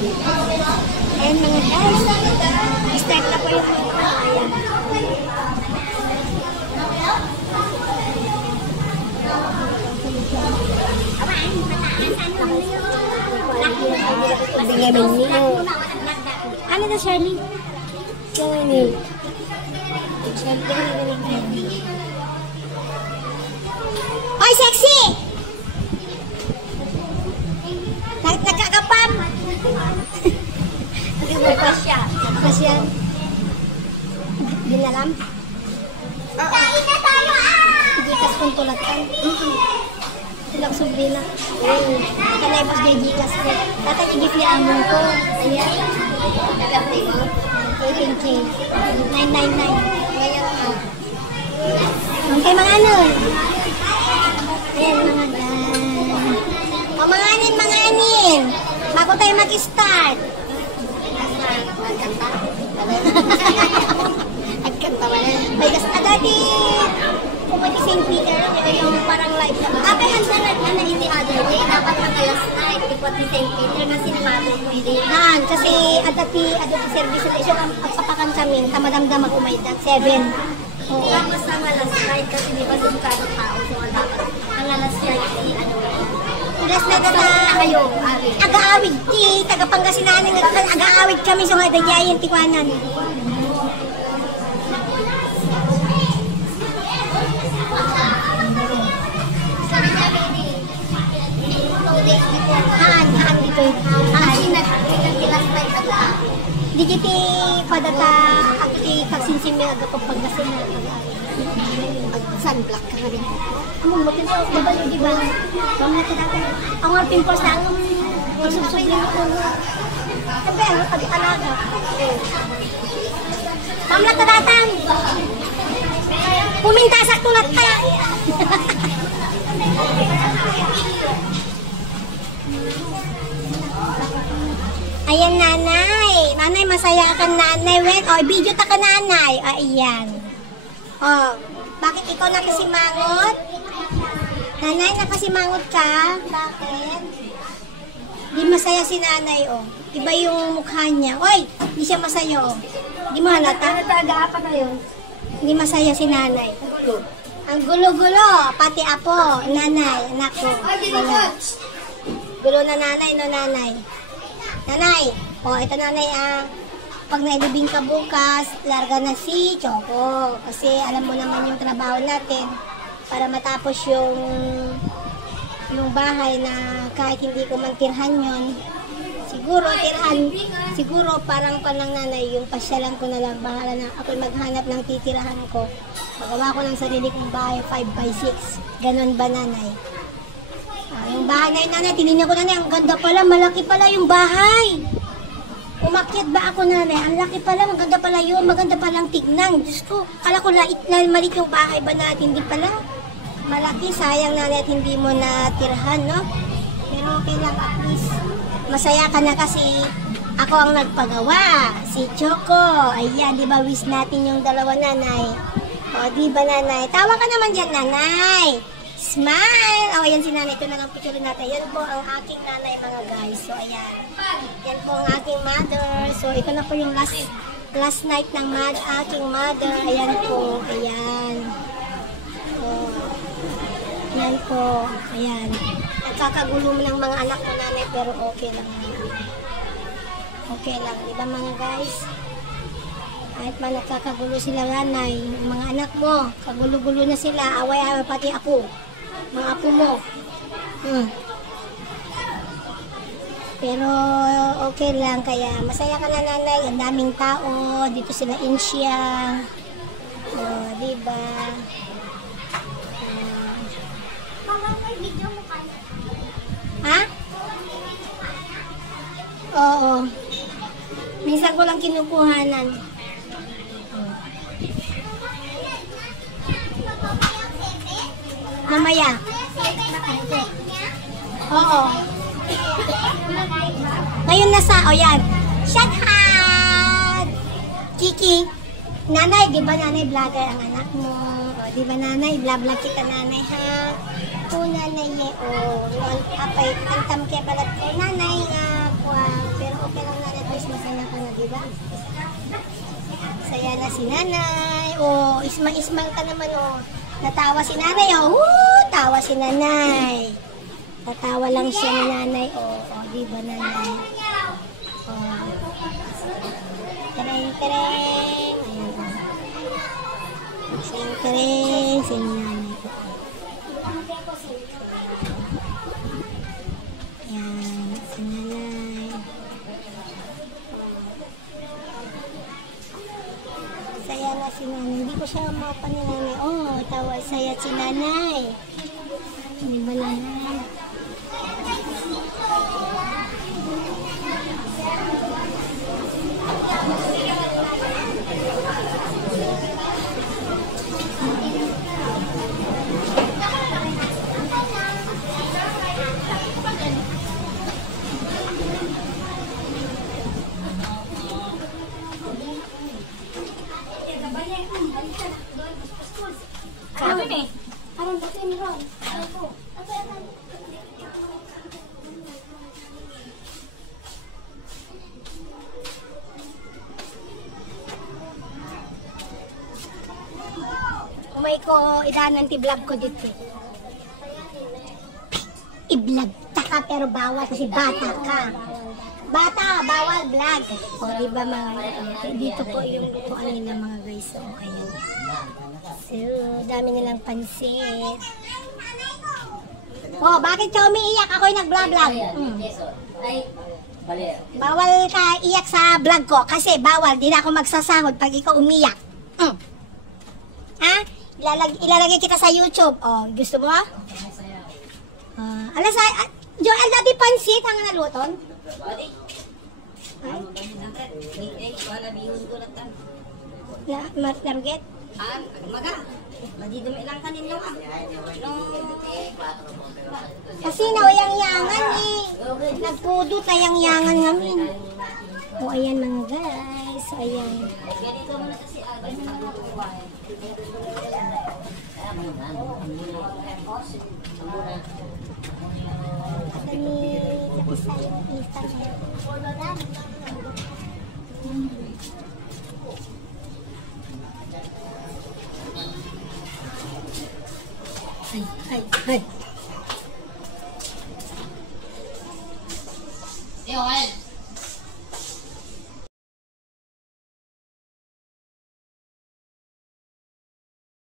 Ayan mga guys. Start na po yung mga. Ayan. Ano na, Charlie? Charlie. Oy, sexy! Nagkakapam! Nagkakapam siya. Nagkakapam siya. Binalam? Kain na tayo! Hindi kas kong tulatan. Silang subrina. Kanay mas kay Gikas ko. Tatay i-gift niya amon ko. Ayan. Nagkakapam ko. 18K. 999. Ngayon ko. Okay, mga ano? Ayan, mga gan. O, mga anin. Bago tayo mag-start. Nagkanta ba na? May dati. Pumunti St. Peter. Yung parang live na ba? Ape, handa na hindi other day. Dapat mga last night. Pumunti St. Peter kasi ni mother ko hindi. Kasi adati service na siya. Pagpapakan kami. Tamadamdam ako may 7. Oo. Tapos ang last night kasi di ba doon ka ng tao. So, dapat ang last night last night na kayo. Aga-awid ti. Tagapangasinan ng aga-awid kami sa mga dayayan Tikwanan. Haan dito. Last night aga. Di kiti padata at ti pagsinsim yung agapagpagasin na sunblock ka rin. Among matin sa babalo, di ba? Ang natin natin. Ang mga pimples na ang magsusuli na ako. Sabi, ang pag-alaga. Pamlat na datan. Puminta sa tulat ka. Ayan, nanay. Nanay, masaya ka, nanay. Wait, o, video ta ka, nanay. O, ayan. O, bakit ikaw nakasimangot? Nanay, nakasimangot ka? Bakit? Di masaya si nanay, o. Iba yung mukha niya. Oy, di siya masaya, o. Di mo halata? Nataga pa kayo. Hindi masaya si nanay. Ang gulo-gulo, pati apo, nanay, anak ko. Gulo na nanay, no nanay. Nanay, o ito nanay pag nailibing ka bukas, larga na si Choco. Kasi alam mo naman yung trabaho natin para matapos yung bahay na kahit hindi ko man tirhan yun. Siguro parang panang nanay, yung pasyalan ko na lang, bahala na ako maghanap ng titirahan ko. Magawa ko ng sarili kong bahay, 5x6. Ganon ba nanay? Yung bahay na yun, nanay, tinignan ko nanay, ang ganda pala, malaki pala yung bahay. Umakyat ba ako nanay? Ang laki pala, maganda pala yun, maganda palang tignan. Diyos ko, kala ko malit yung bahay ba natin, hindi pala. Malaki, sayang nanay at hindi mo natirhan, no? Pero okay lang, at least, masaya ka na kasi ako ang nagpagawa. Si Choco, ayan, di ba wish natin yung dalawa nanay? O, di ba nanay? Tawa ka naman dyan, nanay. Smile! O, ayan si nanay. Ito na lang picture natin. Yan po ang aking nanay, mga guys. So, ayan. Yan po ang aking mother. So, ito na po yung last night ng aking mother. Ayan po. Ayan. O, ayan po. Ayan. Nagkakagulo mo ng mga anak ko, nanay, pero okay lang. Okay lang. Diba, mga guys? Kahit man nagkakagulo sila, nanay, yung mga anak mo, kagulo-gulo na sila, away-away pati apo. Mga apo mo. Pero okay lang, kaya masaya ka na nanay, ang daming tao, dito sila Insyang. Diba? Ha? Oo. Minsan ko lang kinukuhanan. Mamaya. Oo. Ngayon nasa, o yan. Shout out! Kiki. Nanay, di ba nanay vlogger ang anak mo? O, di ba nanay, vlog kita nanay ha? O nanay, o. Noon, apay, tantam kaya balat ko nanay, pero okay diba? Saya na si nanay. Oh, ismang-ismang ka naman, oh. Natawa si nanay, oh. Woo! Tawa si nanay. Tatawa lang siya ni nanay, oh. Oh, diba nanay? Oh. Tereng, tereng. Ayan, oh. Tereng, tereng. Si nanay ko. Ayan, si nanay. Saya na si nanay. Hindi ko siya mapa ni nanay. Oh, tawa. Saya si nanay. Hindi ba nanay? Umay ko idanan ti vlog ko dito. I-vlog ka pero bawal kasi bata ka. Bata, bawal vlog. O diba mga dito po yung lutuan nila mga guys. So ayan. So dami nilang pansit. Oh, bakit ka umiiyak? Ako'y nag-vlog. Bawal ka iyak sa vlog ko kasi bawal. Di na ako magsasahod pag ikaw umiyak. Ha? Ilalagay kita sa YouTube. Oh, gusto mo? Alas, Joel, dati pansit ang naluton? Naruget? Maga. Madidumi lang kanino Kasi nawayang-yangan eh. Nagpudot na yang-yangan ngamin. O ayan mga guys. So ayan. Ganito mo na kasi ganito na nakuha. Kami kapisa yung Instagram. Ay. Yo,